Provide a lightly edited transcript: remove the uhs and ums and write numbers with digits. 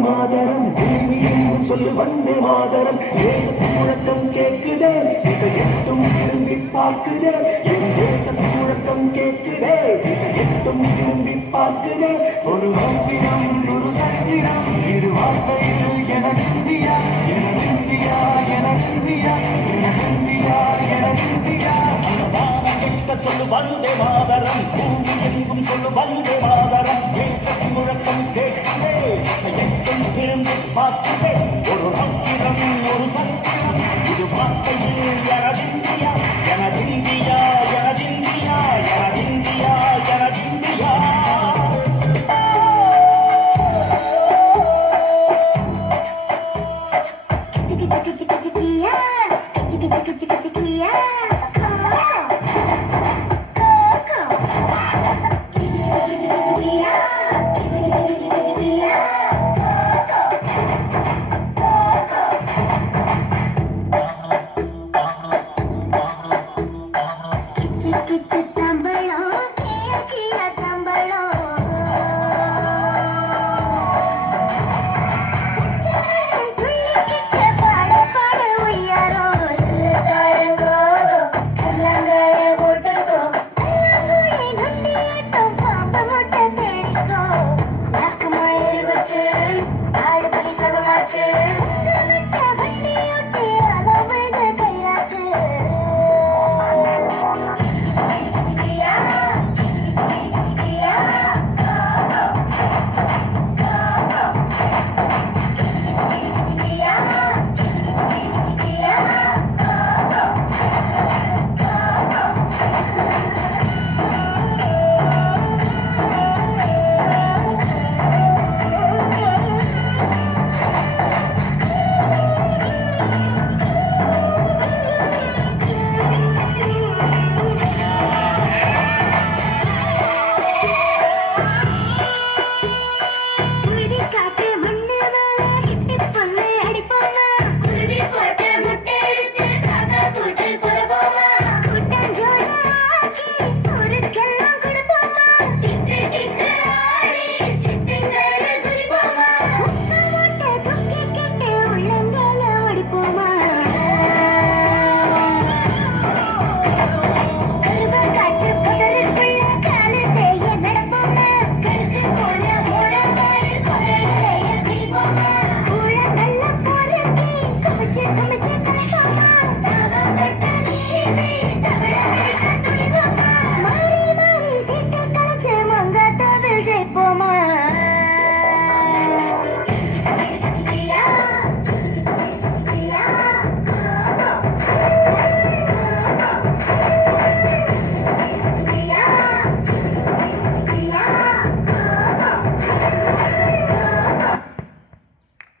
மாதரம் பூமி எங்கும் சொல்லு வந்தே மாதரம் தேசத்து முழக்கம் கேட்குதே திசையெட்டும் திரும்பி பார்க்குதே என் தேசத்து முழக்கம் கேட்குதே திசையெட்டும் திரும்பி பார்க்குதே ஒரு வம்பினம் ஒரு சத்திரம் இரு வார்த்தையில் எனதிந்தியா எனதிந்தியா எனதிந்தியா எனதிந்தியா எனதிந்தியா சொல்லு வந்தே மாதரம் பூமி எங்கும் சொல்லு வந்தே மாதரம் தேசத்து முழக்கம் கேட்குதே திசையெட்டும் திரும்பி பார்க்குதே ஒரு வம்பினம் ஒரு சத்திரம் இரு வார்த்தையில் எனதிந்தியா எனதிந்தியா எனதிந்தியா எனதிந்தியா எனதிந்தியா Come